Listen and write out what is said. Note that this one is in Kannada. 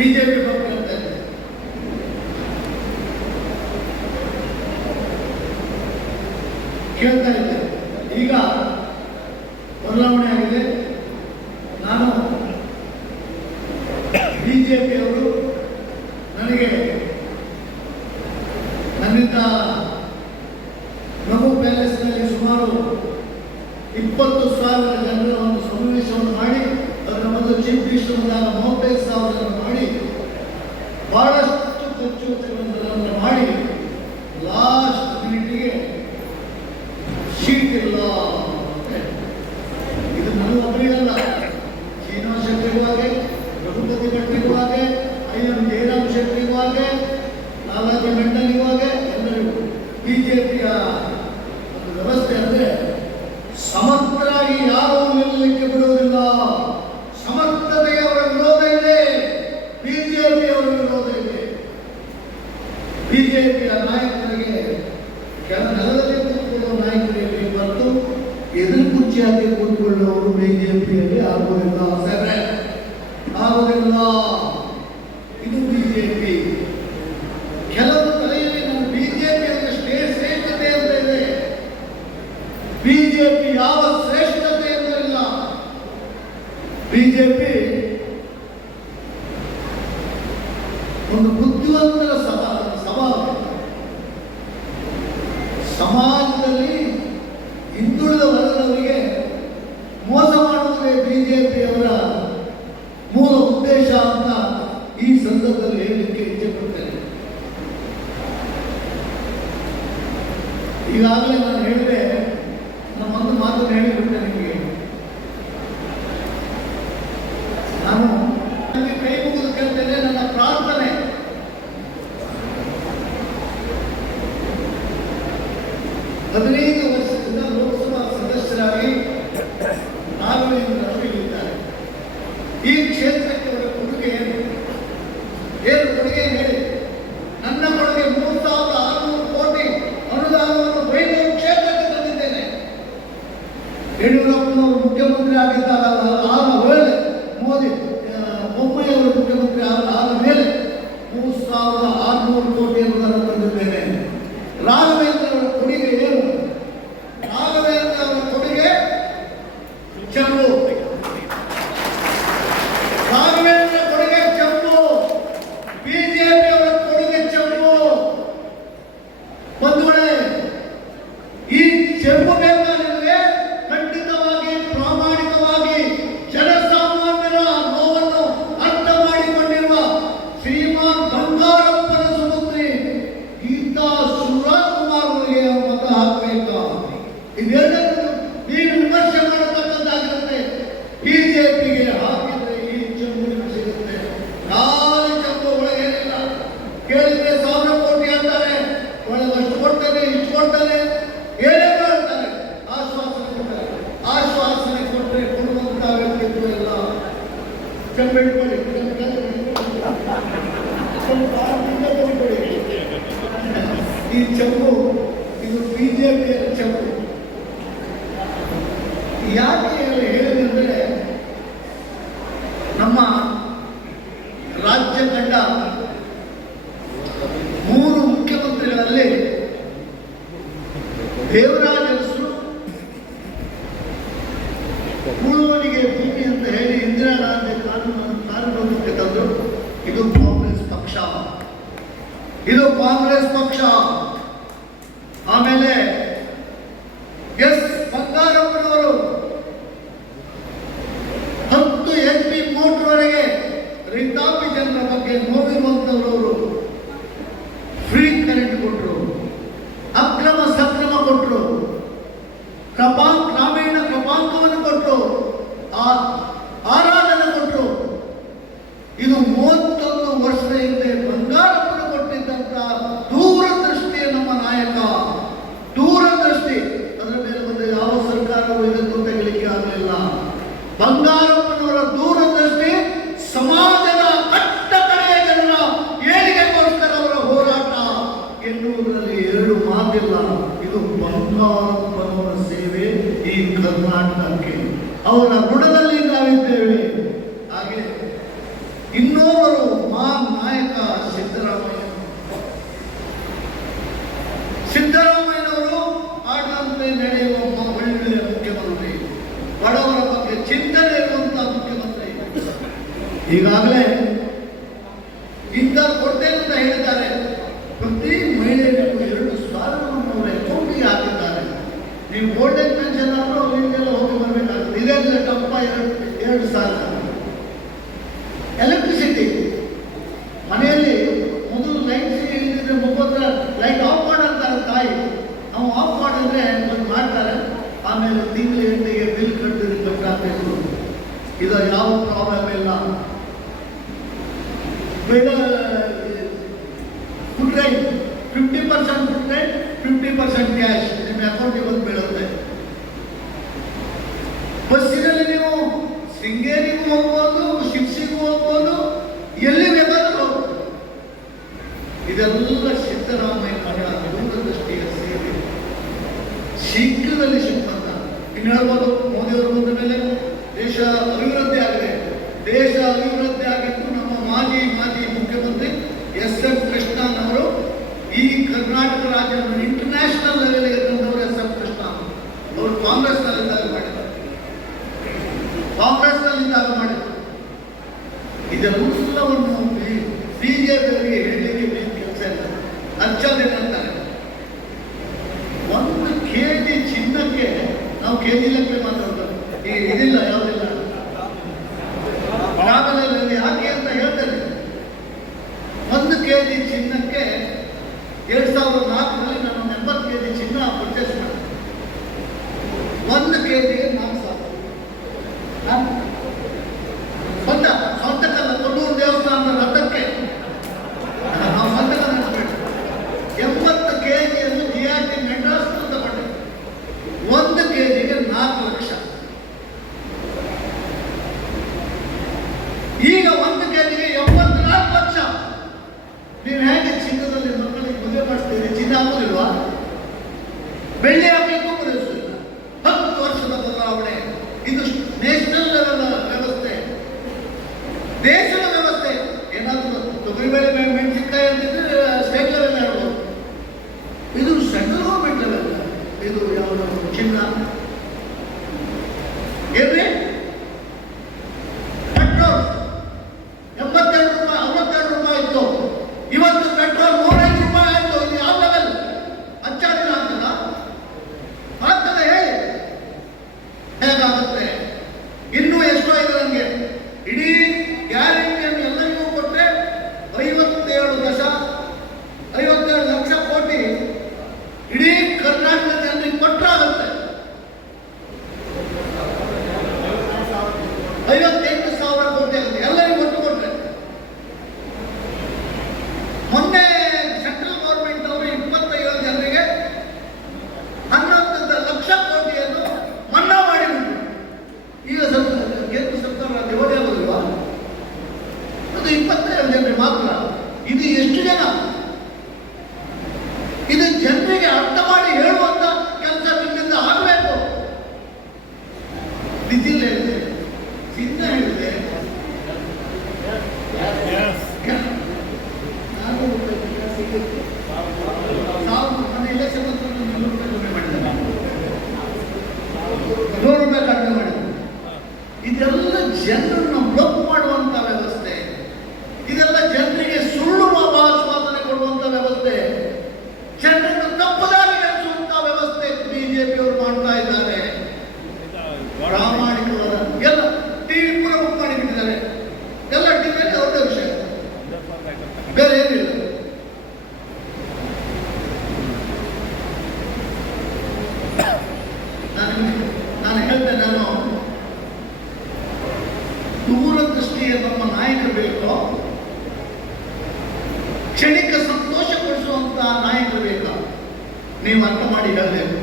ಬಿಜೆಪಿ ಮಕ್ಕಳು ಅಂತ ಕೇಳ್ತಾ ಇದ್ದಾರೆ ಈಗ ಬದಲಾವಣೆ ಆಗಿದೆ. ನಾನು ಬಿಜೆಪಿಯವರು ನನಗೆ ನನ್ನಿಂದ Keep Lord. love. ಸಮಾಜದಲ್ಲಿ ಹಿಂದುಳಿದ ವರ್ಗದವರಿಗೆ ಏನು ಕೊಡುಗೆ ಹೇಳಿ ನನ್ನ ಕೊಡುಗೆ ಮೂರು ಸಾವಿರದ ಆರುನೂರು ಕೋಟಿ ಅನುದಾನವನ್ನು ಬೈನೂರು ಕ್ಷೇತ್ರಕ್ಕೆ ತಂದಿದ್ದೇನೆ. ಯಡಿಯೂರಪ್ಪನವರು ಮುಖ್ಯಮಂತ್ರಿ ಆಗಿದ್ದಾಗ ಈ ಚಂಪು ಇದು ಬಿ ಜೆ ಪಿಯ ಚಂಪು ಯಾಕೆ ಹೇಳಿದ್ರೆ ನಮ್ಮ ರಾಜ್ಯ ತಂಡ ಮೂರು ಮುಖ್ಯಮಂತ್ರಿಗಳಲ್ಲಿ ದೇವರಾಜ ಅರಸು ಉಳುವಳಿಗೆ ಭೂಮಿ ಅಂತ ಹೇಳಿ ಇಂದಿರಾ ಗಾಂಧಿ ಕಾನೂನನ್ನು ಪ್ರಾರಂಭಕ್ಕೆ ತಂದರು. ಇದು ಕಾಂಗ್ರೆಸ್ ಪಕ್ಷ. ಇದು ಕಾಂಗ್ರೆಸ್ ಪಕ್ಷ. ಮೊನ್ನೆ ಎಸ್ ಬಂಗಾರಪ್ಪನವರು ಹತ್ತು ಎಚ್ ಪಿ ಮೋಟ್ರವರೆಗೆ ರಿತಾಪಿ ಜನರ ಬಗ್ಗೆ ನೋವಿರುವಂತವರು ಕರ್ನಾಟಕಕ್ಕೆ. ಅವರ ಋಣದಲ್ಲಿ ನಾವಿದ್ದೇವೆ. ಹಾಗೆ ಇನ್ನೊಬ್ಬರು ಮಹಾನ್ ನಾಯಕ ಸಿದ್ದರಾಮಯ್ಯ. ಸಿದ್ದರಾಮಯ್ಯನವರು ಆಡಳಿತ ನಡೆಯುವ ಮ- ಒಳ್ಳೆಯ ಮುಖ್ಯಮಂತ್ರಿ. ಬಡವರ ಬಗ್ಗೆ ಚಿಂತನೆ ಇರುವಂತಹ ಮುಖ್ಯಮಂತ್ರಿ. ಈಗಾಗಲೇ ಎಲೆಕ್ಟ್ರಿಸಿಟಿ ಮನೆಯಲ್ಲಿ ಮೊದಲು ಲೈಟ್ ಇಲ್ಲದಿದ್ರೆ ಮುಖೋತ್ರ ಲೈಟ್ ಆಫ್ ಮಾಡಂತಾರೆ ತಾಯಿ. ನಾವು ಆಫ್ ಮಾಡಿದ್ರೆ ಒಂದು ಮಾಡ್ತಾರೆ. ಆಮೇಲೆ ತಿಂಗಳ ಎಂಟಿಗೆ ಬಿಲ್ ಕಟ್ಟಿದ್ರೆ ಕಟ್ಟಾಗಬೇಕು ಇದು ಯಾವ ಪ್ರಾಬ್ಲಮ್ ಇಲ್ಲ. Food right fifty percent food right fifty percent cash ನಿಮ್ಮ ಅಕೌಂಟಿಗೆ ಬಂದು ಬೀಳುತ್ತೆ. ಬಸ್ಸಿನಲ್ಲಿ ನೀವು ಸಿಂಗೇರಿಗೂ ಹೋಗ್ಬೋದು ಶಿರ್ಸಿಗೂ ಹೋಗ್ಬೋದು ಎಲ್ಲಿ ಬೇಕಾದ್ರೂ ಹೋಗ್ಬೋದು ಇದೆಲ್ಲ ಸಿದ್ದರಾಮಯ್ಯನವರ ದೂರದೃಷ್ಟಿಯ ಸೇವೆ ಶೀಘ್ರದಲ್ಲಿ ಸಿಕ್ಕಂತ ಇನ್ನು ಹೇಳ್ಬೋದು ಮೋದಿಯವರು ಬಂದ ಮೇಲೆ ದೇಶ ಅಭಿವೃದ್ಧಿ ಆಗಿದೆ. ದೇಶ ಅಭಿವೃದ್ಧಿ ಆಗಿದ್ದು ನಮ್ಮ ಮಾಜಿ ಮಾಜಿ ಮುಖ್ಯಮಂತ್ರಿ ಎಸ್ ಎಂ ಕೃಷ್ಣನ್ ಅವರು ಈ ಕರ್ನಾಟಕ ರಾಜ್ಯವನ್ನು ಇಂಟರ್ನ್ಯಾಷನಲ್ ಲೆವೆಲ್ ಇರುವಂತವರು ಎಸ್ ಎಂ ಕೃಷ್ಣ ಅವರು ಕಾಂಗ್ರೆಸ್ನಲ್ಲಿದ್ದಾಗ ಮಾಡಿದ್ದಾರೆ ಕಾಂಗ್ರೆಸ್ನಲ್ಲಿದ್ದಾಗ ಮಾಡಿದ್ದಾರೆ ಇದೆಲ್ಲವನ್ನು ಬಿಜೆಪಿಯವರಿಗೆ ಹೇಳಲಿಕ್ಕೆ ಬೇರೆ ಕೆಲಸ ಇಲ್ಲ ಹಚ್ಚೋದೇನಂತಾರೆ ಒಂದು ಕೆ ಜಿ ಚಿನ್ನಕ್ಕೆ ನಾವು ಕೆ ಜಿ ಲೆಕ್ಕ ಮಾತಾಡೋದು ಈ ಇದಿಲ್ಲ ಯಾವುದಿಲ್ಲ ಗ್ರಾಮದಲ್ಲಿ ಯಾಕೆ ಅಂತ ಹೇಳ್ತಾರೆ ಒಂದು ಕೆ ಜಿ ಚಿನ್ನಕ್ಕೆ ಎರಡ್ ಸಾವಿರದ ನಾಲ್ಕರಲ್ಲಿ ನಾನು ಒಂದು ಎಂಬತ್ತು ಕೆ ಜಿ ಚಿನ್ನ ಪರ್ಚೇಸ್ ಮಾಡಿದೆ. ಒಂದು ಕೆ ಜಿಗೆ ಇದು ನಾನು ಹೇಳ್ತೇನೆ ನಾನು ದೂರದೃಷ್ಟಿಯ ನಮ್ಮ ನಾಯಕರು ಬೇಕೋ ಕ್ಷಣಿಕ ಸಂತೋಷ ಪಡಿಸುವಂತಹ ನಾಯಕರು ಬೇಕಾ? ನೀವು ಅರ್ಥ ಮಾಡಿ ಹೇಳಬೇಕು.